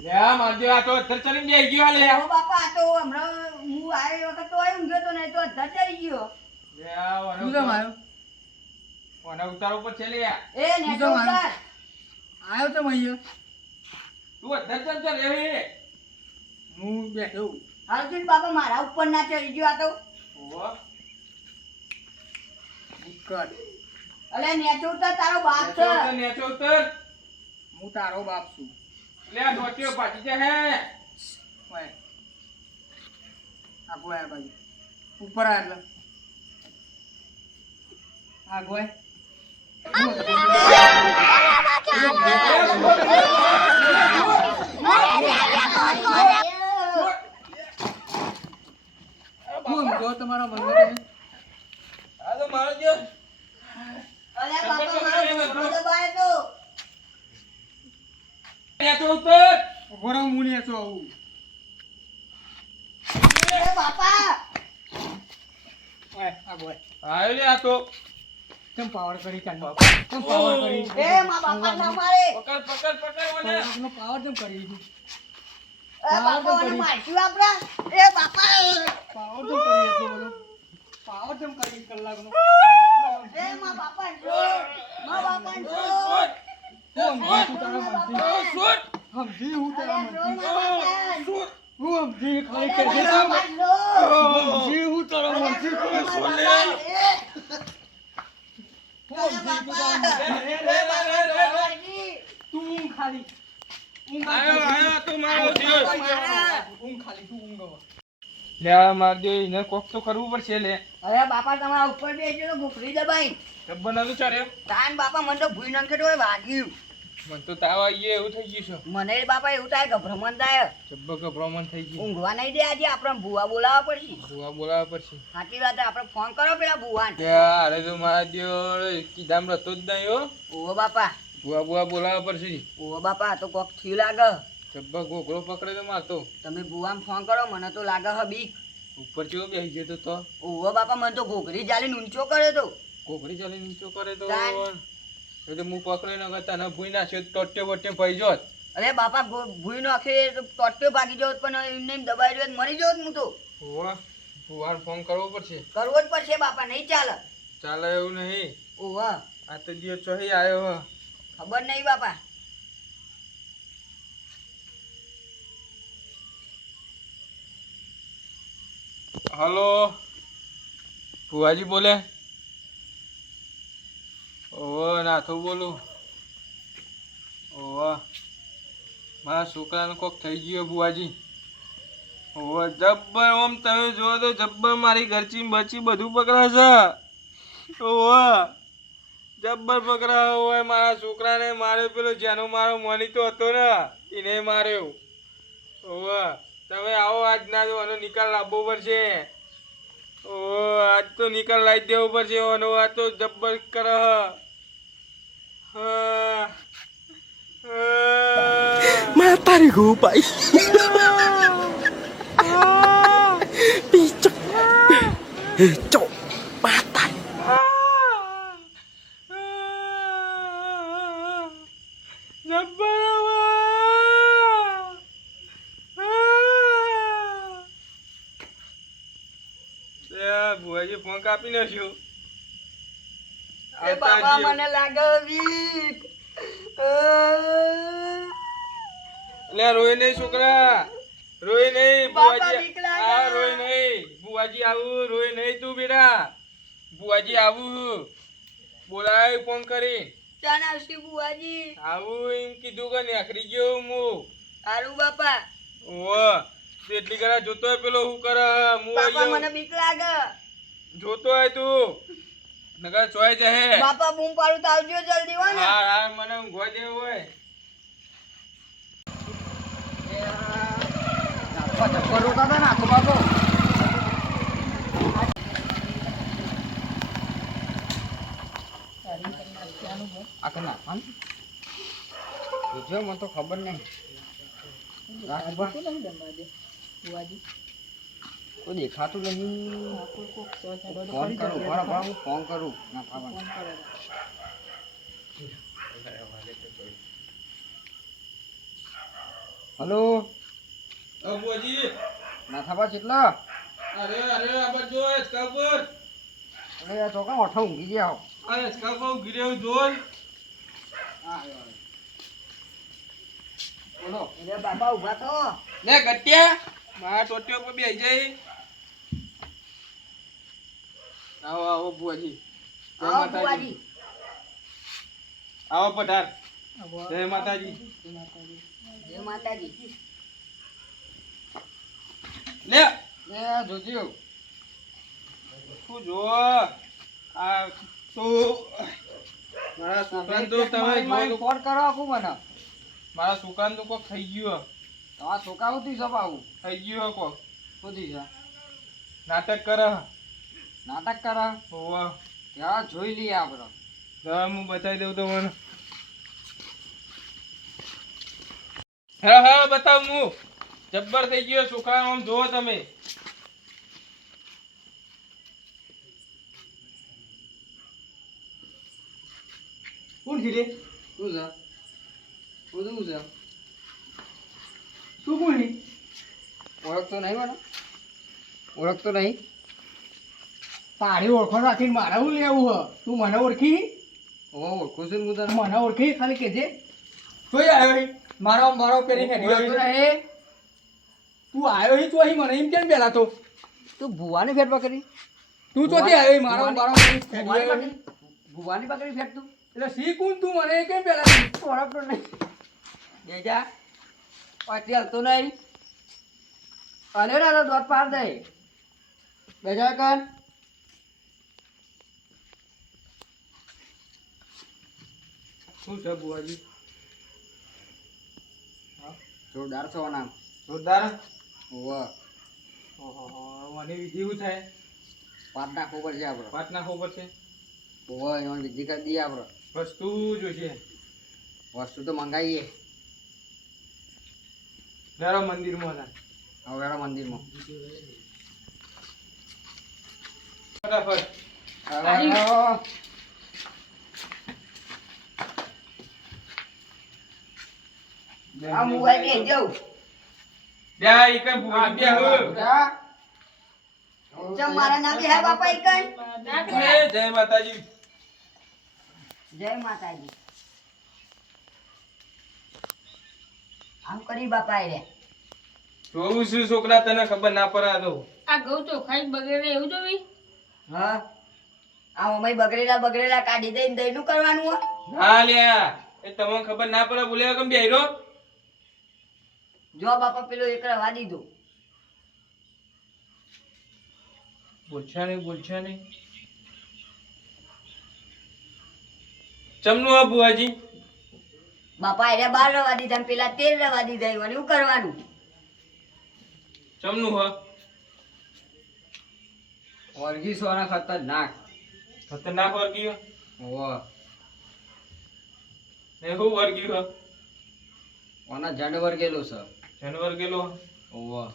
લે આ મારજો આ તો અધર ચડી બેહી ગયો લે. ઓ બાપા આ તો હમણાં હું આયો વખત તો આયો ઊંઘ્યો તો નહીં તો અધર ચડી ગયો. લે આ શું વનો કામ આવ્યો? ઓના ઉતારો પર છે લે. એ નેચો ઉતાર. આવ્યો તો અહીંયા તું અધર ચડ રે રે. હું બેઠો. અર્જુન બાપા મારા ઉપર ના ચડી ગયો આ તો. ઓહો ઉત્કટ. અલે નેચો ઉતાર તારો બાપ છે. નેચો ઉતર. હું તારો બાપ છું. લે આ નોટિયો પાછી છે હે. ઓય. આગો આયા બાજુ. ઉપર આ એટલે. આગો આય. હું જો તમારા મનમાં તમે આ તો મારજો. અલે બાપા મારો ઘોડો દબાય તો. નેચો ઉતર. ઉભો રહો, હું નહીં આવું. એ બાપા ઓય આગો આય. આયો લે આ તો. કેમ પાવર કરી કાઢો? કેમ પાવર કરી? એ માં બાપા ના મારે. પકડ પકડ પકડ ઓને. પાવરનો પાવર કેમ કરી દીધું? એ બાપા મને મારશું આપડા. એ બાપા પાવર કેમ કરી એટલો બધો? પાવર કેમ કરી કલાકનો? એ માં બાપા જો. માં બાપા જો. હું સમજી તારા મનથી. શૂટ. સમજી હું તારા અરે જો મનથી. માં બાપા. હું સમજી ખાલી અરે કરી માં બાપા જો. સમજી હું તારા મનથી. અરે માં બાપા એ. હું અરે સમજી તું તારા બાપા. મનથી. એ બાપા તું ઊંઘ ખાલી. ઊંઘ આયો આયો તું મારો થયો. ઊંઘ ખાલી તું ઊંઘ હવે. લે આ મારજો એને કોક તો કરવું પડશે લે. અરે બાપા તમારા ઉપર બેસજો તો ભૂખરી દબાઈ. જબ્બર નતું ચારે. તાન બાપા મને તો ભૂઈ નંખે તો વાગ્યું. મન તો તાવ આઈએ એવું થઈ ગયું છે. મને બાપા એવું થાય ગભરામણ થાય. જબ્બર ગભરામણ થઈ ગયું. ઊંઘવા નહીં દે આજે આપણે ભૂવા બોલાવવા પડશે. ભૂવા બોલાવવા પડશે. સાચી વાત છે, આપણે ફોન કરો પેલા ભૂવાને. કે અરે તો મારજો કીધામ રતો જ નહીં હો. ઓહો બાપા ભૂવા ભૂવા બોલાવવા પડશે. ઓહો બાપા આ તો કોક થયું લાગે. જબ્બર ગોગળો પકડે તો મારતો. તમે ભૂવાને ફોન કરો મને તો લાગે હ બીક. ઉપર ચેવો બેસી જતો તો. ઓહો બાપા મને તો ઘોઘરી જાલીને ઊંચો કર્યો તો. કોકડી ચાલી નીચો કરે તો. તાન. એ તો હું પકડે ન તને ભૂઈ નાખ્યો તો ટોટ્યો બોટ્યો ભઈ જોત. અરે બાપા ભૂઈ નાખે તો ટોટ્યો ભાગી જાવ પણ એમને એમ દબાઈ રહ્યો મરી જાવ હું તો. ભૂવા ભૂવાને ફોન કરવો પડશે. કરવો જ પડશે બાપા નહીં ચાલે. ચાલે એવું નહીં. ઓહો આ તો દિયો ચોહી આવ્યો હ. ખબર નહીં બાપા. હલો ભુવાજી બોલે. ઓહો નાથો બોલું. ઓહો મારા છોકરાને કોક થઈ ગયો ભુવાજી. ઓહો જબ્બર ઓમ તમે જો તો જબ્બર મારી ઘરચી બચી બધું પકડે છે. ઓહો જબ્બર પકડા હોય મારા છોકરાને માર્યો પેલો જેનો મારો મોનીતો હતો ને એને માર્યો. ઓહો તમે આવો આજ ના જો આનો નિકાલ લાવવો પડશે. ઓહો આજ તો નિકાલ લાવી દેવો પડશે. આનો આ તો જબ્બર કરે Matahari ko pa Pichok Cok Matay જબ્બર ભુવાજી ફોન કાપી નાખ્યો. એ બાપા મને લાગે બીક. લે રોય નહીં છોકરા, રોય નહીં. બાપા ભુવાજી બીક લાગે. આ રોય નહીં. ભુવાજી આવું રોય નહીં તું બેટા. ભુવાજી આવું બોલાય ફોન કરી. ચાલ આવશે બુઆજી. આવું એમ કીધું કે નેકરી ગયો હું. સારું બાપા. ઓહ તું એટલી કરા જોતો હોય પેલો શું કરે હું બાપા મને અહીંયા બીક લાગે. જોતો હોય તું નકર ચોય જહે. બાપા બૂમ પાડું તો આવજો જલ્દી હો ને. હા હા મને ઊંઘવા જેવું હોય. મને તો ખબર નહીં. કોઈ દેખાતું નહીં. ફોન કરું બરાબર હું ફોન કરું. હલો બુઆજી નાથાબા કેટલા અરે આ બાજુ હિંચકા પર અરે આ ચોકા ઓઠો ઊંઘી ગયા હો. આ હિંચકા પર ઊભી રહ્યો જોન બોલો અરે બાબા ઊભા તો. લે ગટ્યા મારા ટોટીઓ પર બેસી જાય આવો બુઆજી જય આવો માતાજી બુઆજી. આવો પધાર જય માતાજી જય માતાજી. લે એ જોજો શું જો આ તો મારા છોકરાને તો તમે જો ફોન કરો આખું મને મારા છોકરાને તો કોક થઈ ગયું તમારા છોકરા ઉતી સપાવું થઈ ગયું કોક ઉતી છે નાટક કરે નાટક કરે હોવા ત્યાં જોઈ લઈએ આપણે હું બતાવી દઉં તો મને હા બતાવ હું જબ્બર થઈ ગયો છોકરા આમ જોવો તમે કોણ છે રે? શું છે બધું છે તું કોણ છે? ઓળખતો નહીં મને ઓળખતો નહીં તારી ઓળખો રાખીને મારે હું લેવું હ? તું મને ઓળખી? ઓ ઓળખું છું ને હું તને મને ઓળખી ખાલી કેજે. જોઈ આવ્યો હી? મારો પેરી હેડી ઓળખતો આવ્યો છે. નહીં તું આવ્યો હી તો અહીં મને એમ કેમ પેલા તો? તું ભુવાની ફેટ પકડી તું ચોથી આવ્યો હી? મારો પેરી હેડી ભુવાની આવ્યો પકડી હી? ભુવાની પકડી ફેટ તું એટલે શી કોણ તું મને કેમ પેલા ઓળખતો નહીં બેજા પાછી હાલતો નહીં અલે ના દોત પાર દે બેજા કર શું છે બુઆજી જોરદાર છો નામ જોરદાર વાહ ઓહો મને વિધિ શું થાય પાટ નાખવો પડશે આપણે પાટ નાખવો પડશે ઓહ એમાં વિધિ કરી દઈએ આપણે વસ્તુ જોઈશે વસ્તુ તો મંગાવીએ નરા મંદિરમાં ના હવે એના મંદિરમાં ફટાફટ આ મોબાઈલ લઈ જાઉં. જા ઈ કઈ બુઆજી બે હો ચમ મારા નામે હે બાપા ઈ કઈ? જય માતાજી જય માતાજી. આમ કરી બાપા રે. જોવું છું છોકરા તને ખબર ના પડે તો આ ઘઉં ચોખાઈ બગડે એવું જોવી હા આ મમ્મી બગડેલા કાઢી દઈને દઈનું કરવાનું હો? ના લ્યા એ તમને ખબર ના પડે બોલ્યા કેમ બેહરો જો બાપા પેલો એક રવા દીધો. બોલછા નહીં ચમનું આ બુઆજી બાપા એને 12 રવા દીધા ને પેલા 13 રવા દીધા એમાં શું કરવાનું? ચમનું હ વર્ગી સોના ખતરનાક ખતરનાક વર્ગી વાહ ને હું વર્ગી હ ઓના જડ વર્ગેલો છે જાનવર ગેલો વાહ